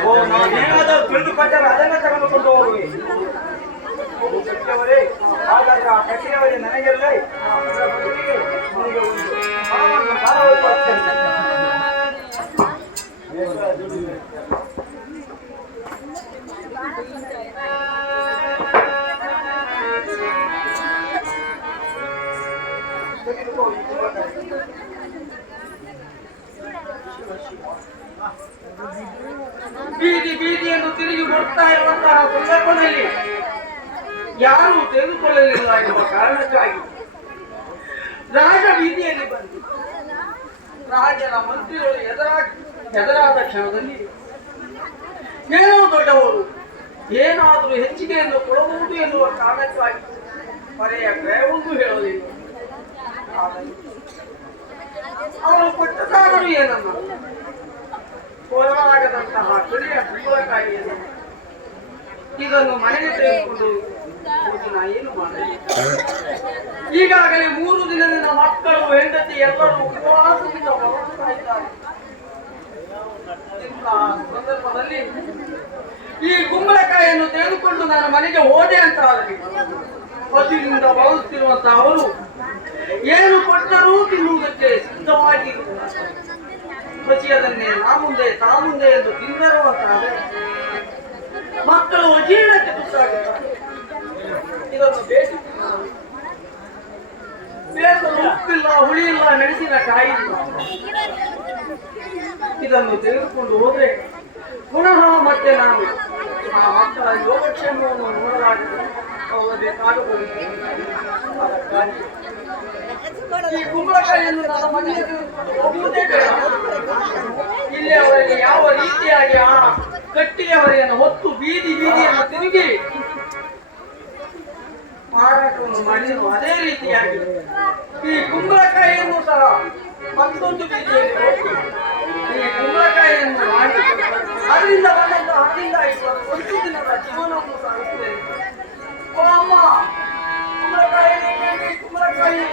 ಓ ನಾವೇನಾದರೂ ತಿಳಿದುಕೊಂಡರೆ ಅದನ್ನೇ ತಗೊಂಡುಕೊಂಡು ಹೋಗುವೆ ಹೌದು, ಕಟ್ಟಿಯವರೇ ಹಾಗಾದ್ರೆ ಆ ಕಟ್ಟಿಯವರೇ ನನಗೆಲ್ಲ ಬೀದಿ ಬೀದಿಯನ್ನು ತಿರುಗಿ ಬರ್ತಾ ಇರುವಂತಹ ಸಂದರ್ಭದಲ್ಲಿ ಯಾರು ತೆಗೆದುಕೊಳ್ಳಲಿಲ್ಲ ಎಂಬ ಕಾರಣಕ್ಕಾಗಿ ರಾಜ ಬೀದಿಯಲ್ಲಿ ಬಂದು ರಾಜನ ಮಂತ್ರಿಗಳು ಎದರ ಎದುರಾದ ಕ್ಷಣದಲ್ಲಿ ಏನೋ ದೊಡ್ಡವರು ಏನಾದರೂ ಹೆಚ್ಚಿಗೆಯನ್ನು ಕೊಡಬಹುದು ಎನ್ನುವ ಕಾರಣಕ್ಕಾಗಿ ಮರೆಯ ಕ್ರಯವೊಂದು ಹೇಳಲಿಲ್ಲ ಅವರು ಕೊಟ್ಟದಾದರೂ ಏನನ್ನು? ಕೊರಲಾಗದಂತಹ ಕಡೆಯ ಕುಂಬಳಕಾಯಿಯನ್ನು ಇದನ್ನು ಮನೆಗೆ ತೆಗೆದುಕೊಂಡು ಈಗಾಗಲೇ ಮೂರು ದಿನದಿಂದ ಮಕ್ಕಳು, ಹೆಂಡತಿ ಎಲ್ಲರೂ ಉಪವಾಸದಿಂದ ಸಂದರ್ಭದಲ್ಲಿ ಈ ಕುಂಬಳಕಾಯಿಯನ್ನು ತೆಗೆದುಕೊಂಡು ನಾನು ಮನೆಗೆ ಹೋದೆ ಅಂತ ಪ್ರತಿದಿನ ಬಳಸುತ್ತಿರುವಂತಹ ಅವರು ಏನು ಕೊಟ್ಟರೂ ತಿನ್ನುವುದಕ್ಕೆ ಸಿದ್ಧವಾಗಿ ಪತಿಯದನ್ನೇ ನಾ ಮುಂದೆ, ತಾ ಮುಂದೆ ಎಂದು ತಿಂದರು ಅಂತ ಮಕ್ಕಳು ಅಜೀರ್ಣಕ್ಕೆ ತುತ್ತಾಗುತ್ತಾರೆ ತಿನ್ನೋದು. ಬೇಸಲು ಉಪ್ಪಿಲ್ಲ ಹುಳಿ ಇಲ್ಲ ಮೆಣಸಿನ ಕಾಯಿ ಇದನ್ನು ತೆಗೆದುಕೊಂಡು ಹೋದ್ರೆ ಪುನಃ ಮತ್ತೆ ನಾನು ಆ ಮಕ್ಕಳ ಯೋಗಕ್ಷೇಮವನ್ನು ನೋಡಲಾಗಿದೆ ಬೇಕಾಗಬಹುದು ಅದಕ್ಕಾಗಿ ಈ ಕುಂಬಳಕಾಯಿಯನ್ನು ನನ್ನ ತೆಗೆದುಕೊಂಡು ಹೋಗುವುದೇ ಬೇಡ ಇಲ್ಲಿ ಅವರಿಗೆ ಯಾವ ರೀತಿಯಾಗಿ ಆ ಕಟ್ಟಿಯವರೆಯನ್ನು ಹೊತ್ತು ಬೀದಿ ಬೀದಿಯನ್ನು ತಿರುಗಿ ಮಾರಾಟವನ್ನು ಮಾಡಿದರು ಅದೇ ರೀತಿಯಾಗಿ ಈ ಕುಂಬಳಕಾಯಿಯನ್ನು ಸಹ ಮತ್ತೊಂದು ರೀತಿಯಲ್ಲಿ ಈ ಕುಂಬಳಕಾಯಿಯನ್ನು ಮಾಡಿ ಅದರಿಂದ ಬಂದಂತ ಇವರು ಒಂದು ದಿನದ ಜೀವನವನ್ನು ಸಾಗಿಸುತ್ತೇನೆ ಓ ಅಮ್ಮ, ಕುಂಬಳಕಾಯಿ ಕುಂಬಳಕಾಯಿ.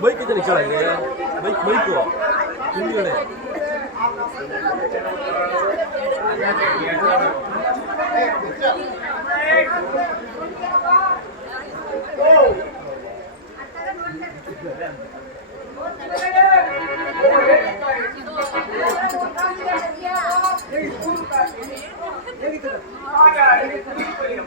mấy cái này trời này mấy mấy cửa, cũng như này Thank you. Bike ಇದ್ದಾನೆ ಕೆಳಗೆ ಬೈಕ್ ಬೈಕು ಹಿಂದ್ಗಡೆ ದೇವದತ್ತನಿಗೆ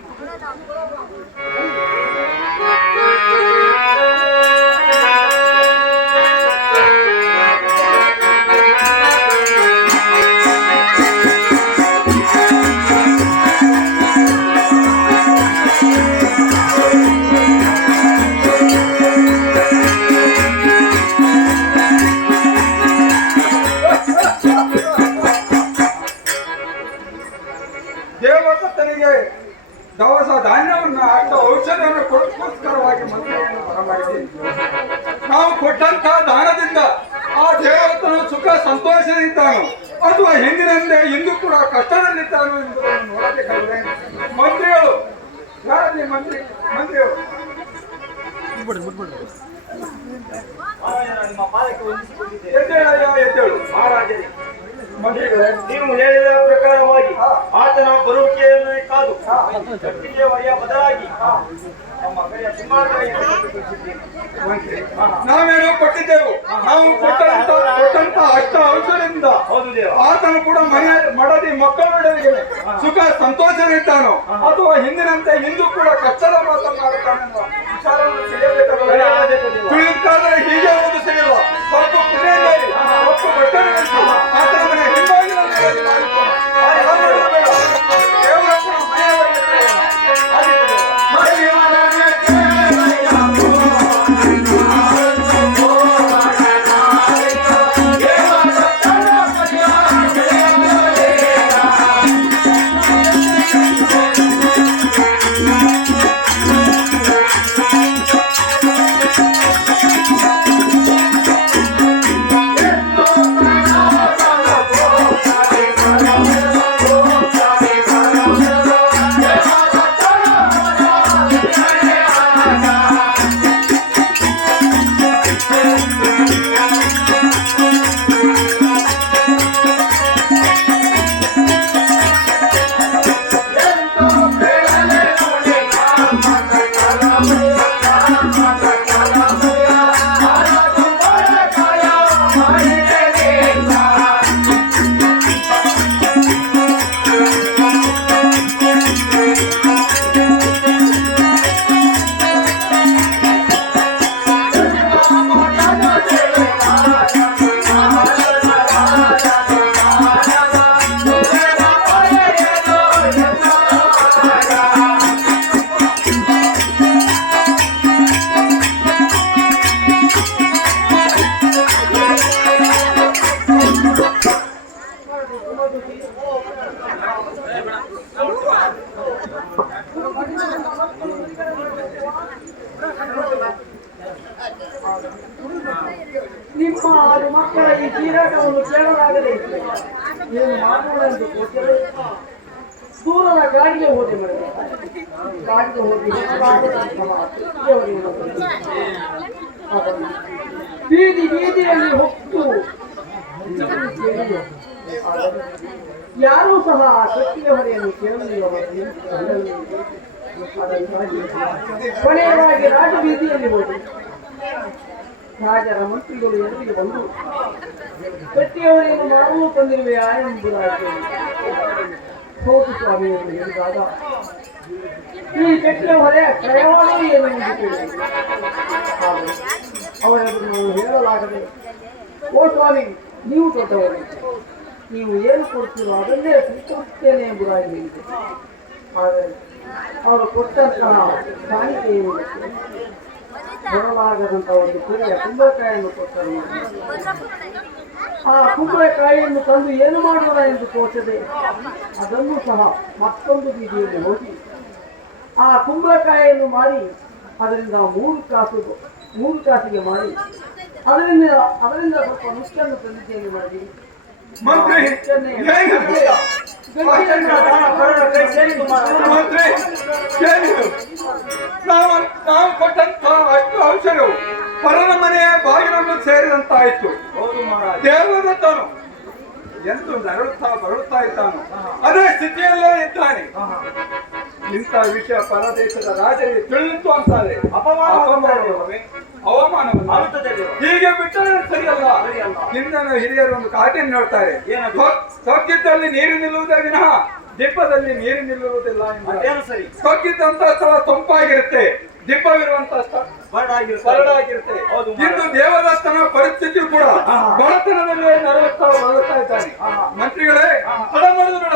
ಮಂತ್ರಿಗಳೇ ನೀವು ಹೇಳಿದ ಪ್ರಕಾರವಾಗಿ ಆತನ ಬರುವಿಕೆಯನ್ನು ಕಾದು ಕಟ್ಟಿಗೆ ಒಡೆಯ ಬದಲಾಗಿ ನಾವೇನೋ ಕೊಟ್ಟಿದ್ದೆವು. ನಾವು ಕೊಟ್ಟಂತ ಕೊಟ್ಟಂತ ಅಷ್ಟ ಔಷಧದಿಂದ ಹೌದು ದೇವ. ಆತನು ಕೂಡ ಮನೆಯ ಮಡದಿ ಮಕ್ಕಳೊಡನೆ ಸುಖ ಸಂತೋಷವಿದ್ದಾನೋ? ಅಥವಾ ಹಿಂದಿನಂತೆ ಇಂದು ಕೂಡ ಕಷ್ಟದ ಮಾತನಾಡುತ್ತಾನೆ ವಿಚಾರವನ್ನು ತಿಳಿಯಬೇಕಾದರೆ ಹೀಗೆ ಒಂದು ಸಿಗಲ್ಲ ಸ್ವಲ್ಪ ಪುಣ್ಯದಲ್ಲಿ ಸ್ವಲ್ಪ ಬಟ್ಟೆ ಆತನ ಮನೆ Bye. ಯಾರೂ ಸಹ ಕಟ್ಟಿಗೆ ಹೊರೆಯನ್ನು ಕೇಳಲಿಲ್ಲವರಿಗೆ ಕೊನೆಯದಾಗಿ ರಾಜ ಬೀದಿಯಲ್ಲಿ ಹೋಗಿ ರಾಜರ ಮಂತ್ರಿಗಳು ಎದುರಿಗೆ ಬಂದು ಕಟ್ಟಿಯವರೇನು ಮಾಡಲು ತಂದಿರುವೆಯಾ ಎಂಬುದಾಗಿ ಹೌದು ಸ್ವಾಮಿ ಎಂದು ಹೇಳಿದಾಗ ಈ ಕಟ್ಟಿಯ ಹೊರೆ ಕ್ರಯವಾಣಿ ಏನು ಎಂದು ಕೇಳಿದರು. ಆದರೆ ಅವರನ್ನು ನಾವು ಹೇಳಲಾಗದೆ ಓ ಸ್ವಾಮಿ ನೀವು ದೊಡ್ಡವರು ನೀವು ಏನು ಕೊಡ್ತೀರೋ ಅದನ್ನೇ ಸ್ವೀಕರಿಸುತ್ತೇನೆ ಎಂಬುದಾಗಿ ಹೇಳಿದೆ. ಆದರೆ ಅವರು ಕೊಟ್ಟಂತಹ ಕಾಣಿಕೆ ಏನು? ಬರಲಾಗದಂತ ಒಂದು ಕುರಿಯ ಕುಂಬಳಕಾಯಿಯನ್ನು ಕೊಟ್ಟರು. ಆ ಕುಂಬಳಕಾಯಿಯನ್ನು ತಂದು ಏನು ಮಾಡೋಣ ಎಂದು ತೋಚದೆ ಅದನ್ನು ಸಹ ಮತ್ತೊಂದು ಬೀದಿಯಲ್ಲಿ ಹೋಗಿ ಆ ಕುಂಬಳಕಾಯಿಯನ್ನು ಮಾಡಿ ಅದರಿಂದ ಮೂರು ಕಾಸು ಮೂರು ತಾಸಿಗೆ ಮಾಡಿ ಅದರಿಂದ ಅದರಿಂದ ಸ್ವಲ್ಪ ಮುಚ್ಚನ್ನು ತಂದಿದ್ದೇನೆ ಮಾಡಿ? ನಾವು ಕೊಟ್ಟಂತ ಅಷ್ಟು ಔಷಧವು ಪರನ ಮನೆಯ ಬಾಗಿಲನ್ನು ಸೇರಿದಂತಾಯಿತು. ತಾನು ದೇವದತ್ತನು ಎಂದು ನರಳುತ್ತಾ ಬರುತ್ತಾ ಇದ್ದಾನು. ಅದೇ ಸ್ಥಿತಿಯಲ್ಲೇ ಇದ್ದಾನೆ. ಇಂಥ ವಿಷಯ ಪರದೇಶದ ರಾಜರಿಗೆ ತಿಳಿಯಿತು ಅಂತಾರೆ. ಅಪಮಾನ ಆಗುತ್ತದೆ ಹೀಗೆ ಬಿಟ್ಟರೆ ಸರಿಯಲ್ಲ. ನಿನ್ನ ಹಿಂದನ ಹಿರಿಯರು ಒಂದು ಕಾಟನ್ನು ನೋಡ್ತಾರೆ? ಸೊಕ್ಕಿದ್ದಲ್ಲಿ ನೀರು ನಿಲ್ಲುವುದೇ ವಿನಃ ದಿಬ್ಬದಲ್ಲಿ ನೀರು ನಿಲ್ಲುವುದಿಲ್ಲ ಸೊಕ್ಕಿದ್ದಂತ ಸ್ಥಳ ತಂಪಾಗಿರುತ್ತೆ. ದಿಬ್ಬವಿರುವಂತ ಬರಡಾಗಿರುತ್ತೆ. ಇಂದು ದೇವದತ್ತನ ಪರಿಸ್ಥಿತಿ ಕೂಡ ಬಡತನದಲ್ಲಿ ನರಳುತ್ತಾ ಬರುತ್ತಾ ಇದ್ದಾನೆ. ಮಂತ್ರಿಗಳೇ ಆತನ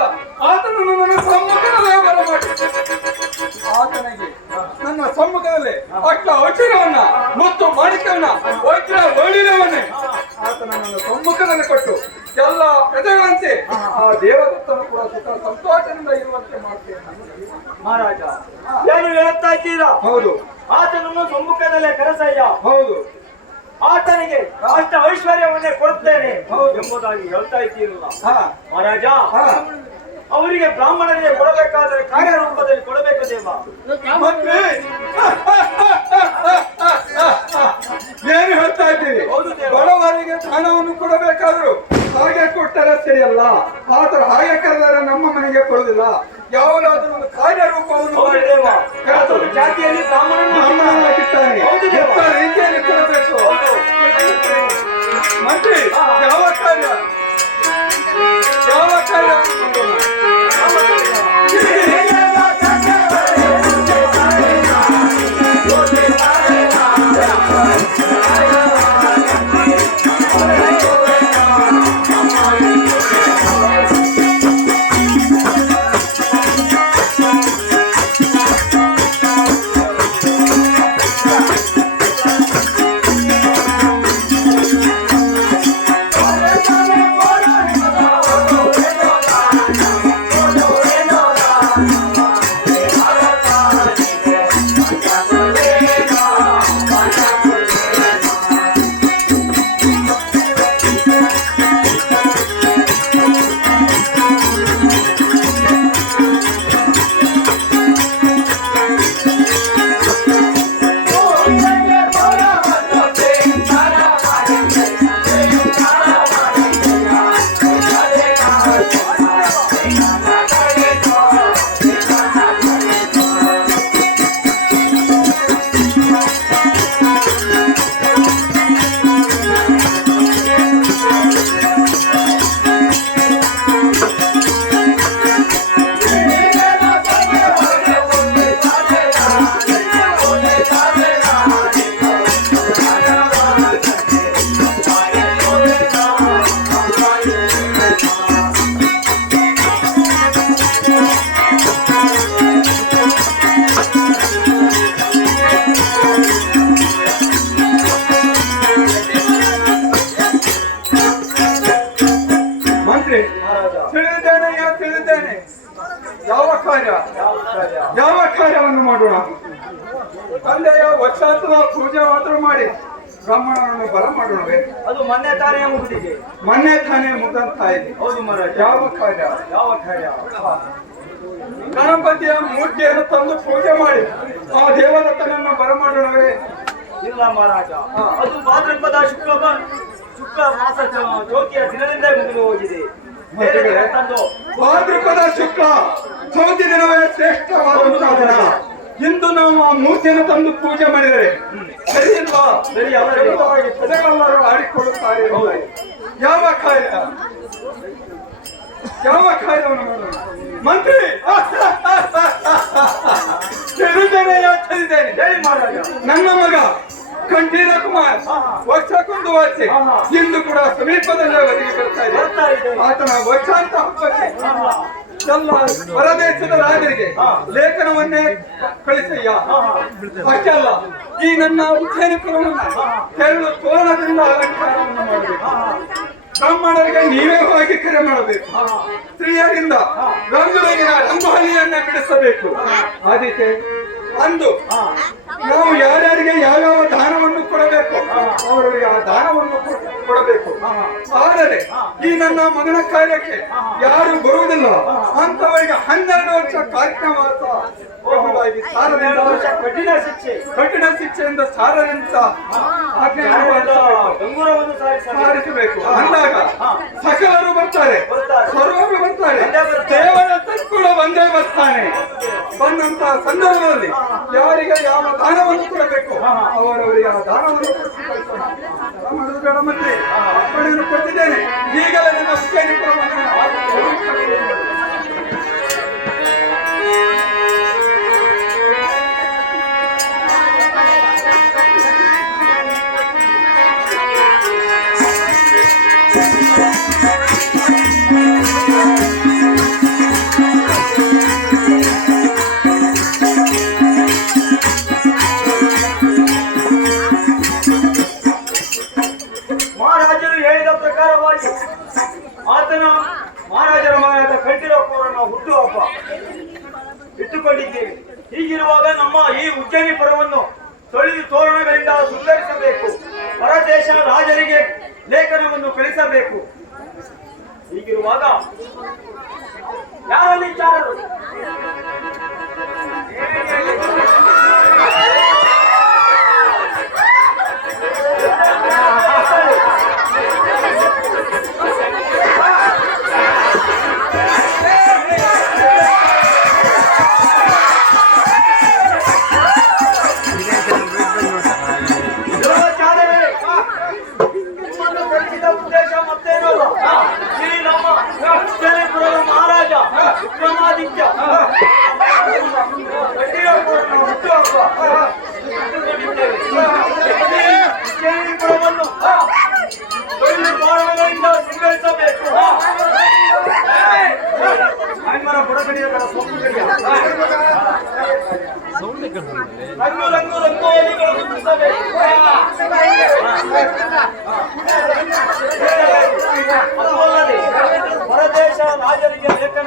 ಆತನನ್ನು ಆತನಿಗೆ ನನ್ನ ಸಮ್ಮುಖದಲ್ಲಿ ಅಕ್ಕ ವಜ್ರವನ್ನ ಮತ್ತು ಮಾಣಿಕ್ಯವನ್ನ ವಜ್ರ ವೈಡಿನವನ್ನೇ ಆತನ ನನ್ನ ಸಮ್ಮುಖದಲ್ಲಿ ಕೊಟ್ಟು ಎಲ್ಲ ಪ್ರಜೆಗಳಂತೆ ಆ ದೇವದತ್ತನು ಕೂಡ ಸುಖ ಸಂತೋಷದಿಂದ ಇರುವಂತೆ ಮಾಡ್ತೇನೆ ಮಹಾರಾಜ ಏನು ಹೇಳುತ್ತಾ ಇದ್ದೀರಾ? ಹೌದು. ಆತನನ್ನು ಸಮ್ಮುಖದಲ್ಲೇ ಕರೆಸಯ್ಯ. ಹೌದು. ಆತನಿಗೆ ಅಷ್ಟ ಐಶ್ವರ್ಯವನ್ನೇ ಕೊಡುತ್ತೇನೆ ಹೌದು. ಎಂಬುದಾಗಿ ಹೇಳ್ತಾ ಇದ್ದೀರಲ್ಲ. ಹಾ. ಮಹಾರಾಜ ಅವರಿಗೆ ಬ್ರಾಹ್ಮಣರಿಗೆ ಕೊಡಬೇಕಾದ್ರೆ ಕಾರ್ಯರೂಪದಲ್ಲಿ ಕೊಡಬೇಕು ದೇವ. ಏನು ಹೇಳ್ತಾ ಇದ್ದೀರಿ. ಬಡವರಿಗೆ ದಾನವನ್ನು ಕೊಡಬೇಕಾದ್ರು ಹಾಗೆ ಕೊಟ್ಟರೆ ಸರಿಯಲ್ಲ. ಆತರ ಹಾಗೆ ಕರೆದರೆ ನಮ್ಮ ಮನೆಗೆ ಕೊಡುದಿಲ್ಲ ಯಾವುದಾದ್ರೂ ಒಂದು ಕಾರ್ಯರೂಪವನ್ನು ಜಾತಿಯಲ್ಲಿ ಬ್ರಾಹ್ಮಣನ ಬ್ರಾಹ್ಮಣನಾಗಿದ್ದಾನೆ. ರೀತಿಯಲ್ಲಿ ಕೊಡಬೇಕು. ಮಂತ್ರಿ ಯಾವ ಕಾರ್ಯ? ಯಾವ ಕಾರ್ಯ? ಬ್ರಾಹ್ಮಣರನ್ನು ಬರ ಮಾಡೋಣವೇ? ಅದು ಮೊನ್ನೆ ತಾನೇ ಮುಗಿದಿದೆ. ಮೊನ್ನೆ ತಾನೇ ಮುಗಂತ ಇದೆ. ಹೌದು ಮಹಾರಾಜ. ಯಾವ ಕಾರ್ಯ? ಯಾವ ಕಾರ್ಯ? ಗಣಪತಿಯ ಮೂರ್ತಿಯನ್ನು ತಂದು ಪೂಜೆ ಮಾಡಿ. ಆ ದೇವದತ್ತನನ್ನು ಬರ ಮಾಡೋಣವೇ? ಇಲ್ಲ ಮಹಾರಾಜ. ಅದು ಭಾದ್ರಪದ ಶುಕ್ಲ ಶುಕ್ರ ಶುಕ್ಲ ಮಾಸ ಜ್ಯೋತಿಯ ದಿನದಿಂದ ಮುಗಿದು ಹೋಗಿದೆ. ಭಾದ್ರಪದ ಶುಕ್ಲ ಚೌತಿ ದಿನವೇ ಶ್ರೇಷ್ಠವಾದಂತಹ ದಿನ. ಇಂದು ನಾವು ಆ ಮೂರ್ತಿಯನ್ನು ತಂದು ಪೂಜೆ ಮಾಡಿದರೆ ಸರಿ ಇಲ್ವಾ ಸರಿ, ಅವರ ಖಂಡಿತವಾಗಿ ಪ್ರಜೆಗಳೆಲ್ಲರೂ ಆಡಿಕೊಳ್ಳುತ್ತಾರೆ. ಯಾವ ಕಾರ್ಯ ಯಾವ ಕಾರ್ಯವನ್ನು ಮಾಡೋಣ ಮಂತ್ರಿ! ತಿಳಿದೇನೆ ಯೋಚಿಸಿದ್ದೇನೆ ಹೇಳಿ ಮಹಾರಾಜ. ನನ್ನ ಮಗ ಕಂಠೀರ ಕುಮಾರ್ ವರ್ಷಕ್ಕೊಂದು ವರ್ಷ ಇಂದು ಕೂಡ ಸಮೀಪದಲ್ಲೇ ಒದಗಿ ಬರ್ತಾ ಇದೆ. ಆತನ ವರ್ಷಾಂತ ಹಬ್ಬಕ್ಕೆ ಹಾ, ಪರದೇಶದ ರಾಜರಿಗೆ ಲೇಖನವನ್ನೇ ಕಳಿಸಯ್ಯ. ಅಷ್ಟೇ ಅಲ್ಲ ಈ ನನ್ನ ಉಜ್ಜಯಿನಿಪುರವನ್ನು ತೆರಳು ತೋರಣದಿಂದ ಅಲಂಕಾರವನ್ನು ಮಾಡಬೇಕು. ಬ್ರಾಹ್ಮಣರಿಗೆ ನೀವೇ ಹೋಗಿ ಕರೆ ಮಾಡಬೇಕು. ಸ್ತ್ರೀಯರಿಂದ ರಂಗುರಂಗಿನ ರಂಗುಹಲಿಯನ್ನ ಬಿಡಿಸಬೇಕು. ಅದಕ್ಕೆ ಅಂದು ನಾವು ಯಾರ್ಯಾರಿಗೆ ಯಾವ್ಯಾವ ದಾನವನ್ನು ಕೊಡಬೇಕು? ಅವರಿಗೆ ಆ ದಾನವನ್ನು ಕೊಡ್- ಕೊಡಬೇಕು. ಆದರೆ ಈ ನನ್ನ ಮಗನ ಕಾರ್ಯಕ್ಕೆ ಯಾರು ಬರುವುದಿಲ್ಲ. ಅಂತವರಿಗೆ ಹನ್ನೆರಡು ವರ್ಷ ಕಾರ್ಯಕ್ರಮ ಕಠಿಣ ಶಿಕ್ಷೆ. ಕಠಿಣ ಶಿಕ್ಷೆಯಿಂದ ಸಾರದಿಂದ ಸಾರಿಸಬೇಕು. ಅಂದಾಗ ಸಕಲರು ಬರ್ತಾರೆ. ಸರ್ವರು ಬರ್ತಾರೆ. ದೇವರ ಕೂಡ ಒಂದೇ ಬರ್ತಾನೆ. ಬಂದಂತಹ ಸಂದರ್ಭದಲ್ಲಿ ಯಾರಿಗೆ ಯಾವ ದಾನವನ್ನು ಕೊಡಬೇಕು ಅವರವರಿಗೆ ಆ ದಾನವನ್ನು ಮಾಡುವುದು ಬೇಡ ಮತ್ತೆ ಕೊಟ್ಟಿದ್ದೇನೆ. ಈಗಲೇ ನನ್ನ ಉಜ್ಜಯಿನಿಪುರವನ್ನು ಹುಟ್ಟುಹಬ್ಬ ಇಟ್ಟುಕೊಂಡಿದ್ದೇವೆ. ಹೀಗಿರುವಾಗ ನಮ್ಮ ಈ ಉಜ್ಜಯಿನಿ ಪರವನ್ನು ತೊಳೆದು ತೋರಣಗಳಿಂದ ಸುಂದರಿಸಬೇಕು. ಹೊರದೇಶ ರಾಜರಿಗೆ ಲೇಖನವನ್ನು ಕಳಿಸಬೇಕು. ಹೀಗಿರುವಾಗ ಯಾರಲ್ಲಿ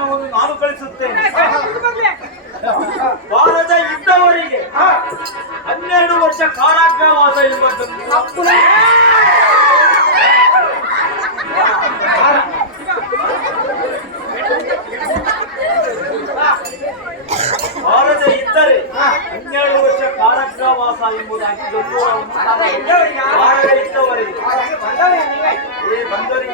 ಲೇಖನವನ್ನು ನಾನು ಕಳಿಸುತ್ತೇನೆ. ಭಾರತ ಇದ್ದವರಿಗೆ ಹನ್ನೆರಡು ವರ್ಷ ಕಾರಾಗೃಹವಾಸ ಎಂಬುದನ್ನು ಭಾರತ ಇದ್ದರೆ ಹನ್ನೆರಡು ವರ್ಷ ಕಾರಾಗ್ರವಾಸ ಎಂಬುದಾಗಿ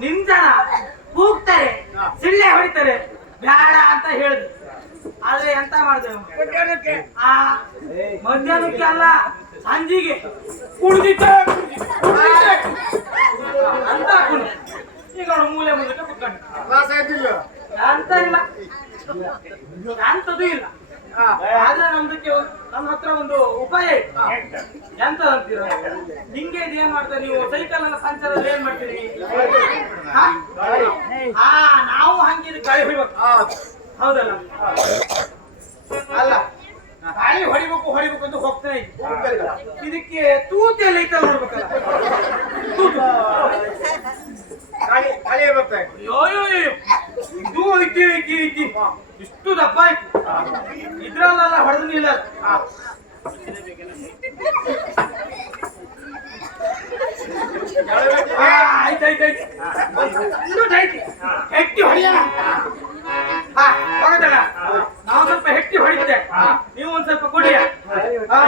ಜನ ಕೂಗ್ತಾರೆ. ಸಿಳ್ಳೆ ಹೊಡಿತಾರೆ. ಬೇಡ ಅಂತ ಹೇಳಿದ್ರು ಆದ್ರೆ ಎಂತ ಮಾಡ್ದೇವು ಆ ಮಧ್ಯಾಹ್ನಕ್ಕೆ ಅಲ್ಲ ಸಂಜಿಗೆ. ಕುಡ್ದಿದ್ದೆ ಅಂತ ಕುಡಿ ಈಗ ಅವ್ನು ಮೂಲೆ ಮುಂದಕ್ಕೆ ಕುತ್ಕೊಂಡು ಅಂತ ಇಲ್ಲ ಅಂತದು ಇಲ್ಲ. ಆದ್ರೆ ನಮ್ದಕ್ಕೆ ನಮ್ಮ ಹತ್ರ ಒಂದು ಉಪಾಯ ಇತ್ತು. ಎಂತ ಅಂತೀರ? ನಿಂಗೆ ಇದು ಏನ್ ಮಾಡ್ತಾರೆ? ನೀವು ಸೈಕಲ್ ಅನ್ನ ಸಂಚಾರ ಏನ್ ಮಾಡ್ತೀರಿ? ಹಾ? ನಾವು ಹಂಗಿದ್ ಗಾಳಿ ಹೊಡಿಬೇಕು. ಹೌದಲ್ಲ? ಅಲ್ಲ ಗಾಳಿ ಹೊಡಿಬೇಕು ಹೊಡಿಬೇಕು ಅಂತ ಹೋಗ್ತಾ ಇದ್ವಿ ಇದಕ್ಕೆ ತೂತು ಎಲ್ಲ ಇತ್ತ ನೋಡ್ಬೇಕಲ್ಲ ತೂತು. ಅಯ್ಯೋ. ಇದು? ಐತಿ ಐತಿ ಐತಿ ಇಷ್ಟು ದಪ್ಪ ಆಯ್ತು. ಇದ್ರಲ್ಲೆಲ್ಲ ಹೊಡೆದು ನಿಲ್ಲ ಆಯ್ತು ಆಯ್ತು ಆಯ್ತು. ಇದು ಐತಿ ಹೆಟ್ಟಿ ಹೊಡಿಯೋಣ. ಹಾ ನಾವು ಸ್ವಲ್ಪ ಹೆಟ್ಟಿ ಹೊಡಿತೆ ನೀವು ಒಂದ್ ಸ್ವಲ್ಪ ಕುಡಿಯ. ಹಾ.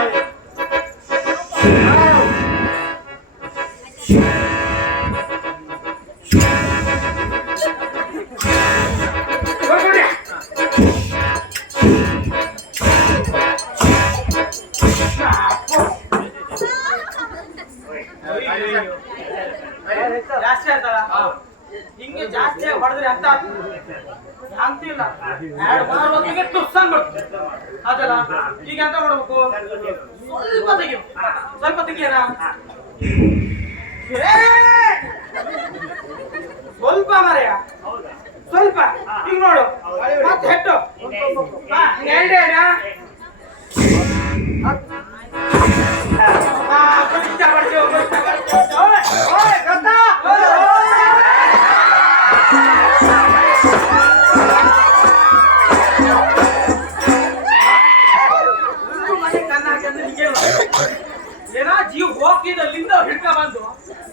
ಜಾಸ್ತಿ ಹೊಡೆದ್ರೆ ಅಂತ ಹೊಡೆದ ಎರಡು ಹೊತ್ತಿಗೆ ಅದಲ್ಲ? ಈಗ ಎಂತ ಮಾಡ್ಬೇಕು ಸ್ವಲ್ಪ ತೆಗಿ ಸ್ವಲ್ಪ ತೆಗಿಯನ! ಸ್ವಲ್ಪ ಮರೆಯ. ಸ್ವಲ್ಪ. ಈಗ ನೋಡು. ಮತ್ತೆ ಹೆಟ್ಟು. ಹಾ, ಓ ಓಯ್, ಗೊತ್ತಾ? ಜೀವ ಅಲ್ಲಿಂದ ಹಿಡ್ಕ ಬಂದು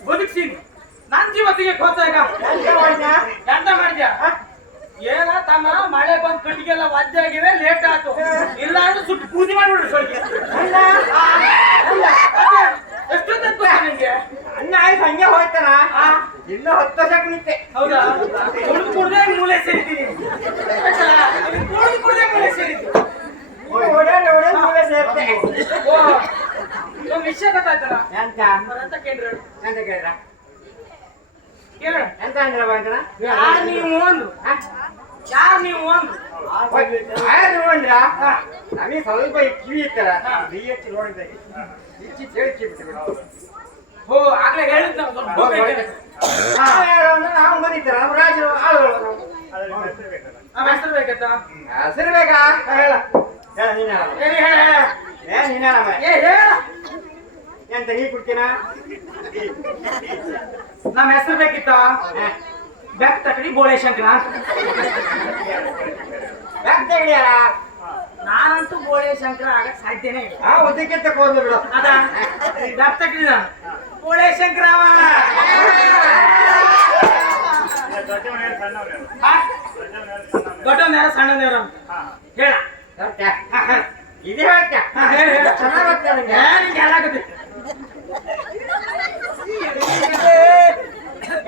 ಬದುಕ್ಸೀನಿ. ನನ್ ಜೀವತ್ತಿಗೆ ಹೋತ ಈಗ. ಎಂತ ಮಾಡಿದ್ಯಾ? ಏನ ತಮ್ಮ ಮಳೆ ಬಂದ್ ಕಟ್ಟಿಗೆಲ್ಲ ವಾದ್ಯ ಆಗಿವೆ ಲೇಟ್ ಆಯ್ತು. ಇಲ್ಲ ಅಂದ್ರೆ ಸುಟ್ಟು ಪೂಜೆ ಮಾಡ್ಬಿಡ್ರಿ ಸ್ವಲ್ಪ ಎಷ್ಟೊತ್ತ ನಿಂಗೆ? ಅನ್ನ ಆಯ್ತು ಹಂಗೆ ಹೋಯ್ತಾನ ಇನ್ನೂ ಹತ್ತು ವರ್ಷ ಕುಣಿತೆ ಹೌದಾ? ಕುಡ್ದು ಕುಡ್ದೆ ಮೂಲೆ ಸೇರಿದ್ದೀನಿ. ಕುಡ್ದು ಕುಡ್ದೆ ಮೂಲೆ ಸೇರಿದ್ದೀನಿ. ಓಡಾಡಿ ಓಡಾಡಿ ಮೂಲೆ ಸೇರ್ತೆ. ಓ ಒಂದು ವಿಷಯ ಗೊತ್ತಾಯ್ತಲ್ಲ? ಎಂತ? ಅಂತ ಕೇಳ್ರಿ ಎಂತ ಕೇಳಿದ್ರ? ಕೇಳ. ಎಂತ ಅಂದ್ರ ಬಂದ್ರ ಯಾರ್ ನೀವು ಅಂದ್ರು ಯಾರ್ ನೀವು ಅಂದ್ರು ಅಂದ್ರ ನಮಗೆ ಸ್ವಲ್ಪ ಕಿವಿ ಇತ್ತಲ್ಲ ಡಿ ಎಚ್ ನೋಡಿದೆ ಇಚ್ಚಿ ಕೇಳಿಸಿ ಬಿಟ್ಟು ಓ ಆಗ್ಲೇ ಹೇಳಿದ್ ನಾವು ಬಂದಿತ್ತಾರ ನಮ್ಮ ರಾಜರು ಆಳುಗಳು ನಾವ್. ಹೆಸರು ಬೇಕತ್ತಾ ಹೆಸರು ಬೇಕಾ? ಹೇಳ. ಹೇಳ ನೀನ್ ಹೇಳ. ಹೇಳಿ ಹೇಳ ಹೇಳ. ಏ ನೀನ್ ಏ ಹೇಳ. ಎಂತ ನೀ ಕುಡ್ತೀನ? ನಮ್ಮ ಹೆಸರು ಬೇಕಿತ್ತ? ಬೆಕ್ ತಕಡಿ ಬೋಳೆ ಶಂಕರ ಅಂತ ಯಾಕೆ ಹಿಡಿಯಾರ ನಾನಂತೂ ಬೋಳೆ ಶಂಕರ ಆಗಕ್ ಸಾಧ್ಯನೇ ಇಲ್ಲ. ಆ ಒದ್ದಕ್ಕೆ ತಗೊಂಡು ಬಿಡು. ಅದ. ಬೆಕ್ ತಕಡಿ ನಾನು. ಬೋಳೆ ಶಂಕರ ಅವ. ಆ? ದೊಡ್ಡವನ್ಯಾರ ಸಣ್ಣವ್ಯಾರ ಹೇಳ. ಸತ್ಯ ಇದೇ ಹೇಳ್ತ್ಯಾ ಹಾ, ಹೇಳು, ಹೇಳು. ಚೆನ್ನಾಗ್ ಗೊತ್ತಾ ನಿಂಗೆ? ಏ, ನಿಂಗೆ ಹೇಳಾಕತ್ತಿ.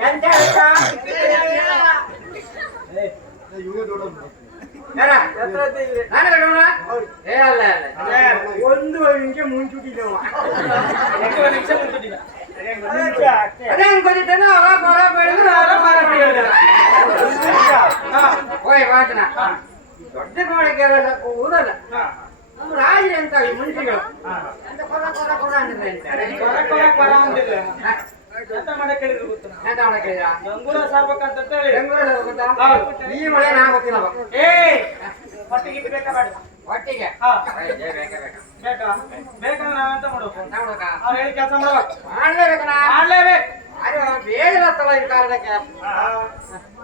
ಎಂತ ಹೇಳ್ತಾ? ಯಾರ? ನಾನು ಕಣವ್ನ? ಏ ಅಲ್ಲ ಅಲ್ಲ ಒಂದು ನಿಮಿಷ ಮುಂಚೂಟಿದವ ಒಂದು ನಿಮಿಷ ಮುಂಚಿಟ್ಟಿಲ್ಲ. ಅದೇ ಅನ್ಕೊಂಡಿದ್ದೇನೆ ಅವಾಗ ಹೊರ ಬೆಳೆದು ಯಾರೋ ಮಾರಾಟ ಹೇಳಿದ. ಹಾ, ಓಯ್ ಮಾತನ ದೊಡ್ಡ ಕೋಣಕ್ಕೆ ಊರಲ್ಲ ರಾಜರು ಅಂತ ಮನುಷ್ಯಗಳು ಅಂತ ಕೊರ ಕೊರ ಕೊರ ಅಂದ್ರೆ ಅಂತಾರೆ ಅಂದಿಲ್ಲ. ಎಂತ ಮಾಡಕ್ಕೆ ಹೇಳಿದ್ರು ಗೊತ್ತಾ? ಎಂತ ಮಾಡಕ್ಕೆ ಗಂಗೂರ ಸಾರ್ಬೇಕಂತ ಹೇಳಿ. ಈ ಮಳೆ ನಾ ಗೊತ್ತಿಲ್ಲ ಏ ಹೊಟ್ಟಿಗೆ ಬೇಕಾ ಬೇಡ. ಒಟ್ಟಿಗೆ ಹಾ. ಏ, ಬೇಕ ಬೇಕ. ನಾವೆಂತ ಮಾಡ್ಬೇಕು ನೋಡಕ ಅವ್ರು ಹೇಳಿ ಕೆಲಸ ಮಾಡ್ಬೇಕು ಮಾಡ್ಲೇಬೇಕು ಅರೆ ಬೇಡ ಬರ್ತಲ್ಲ ಈ ಕಾರಣಕ್ಕೆ.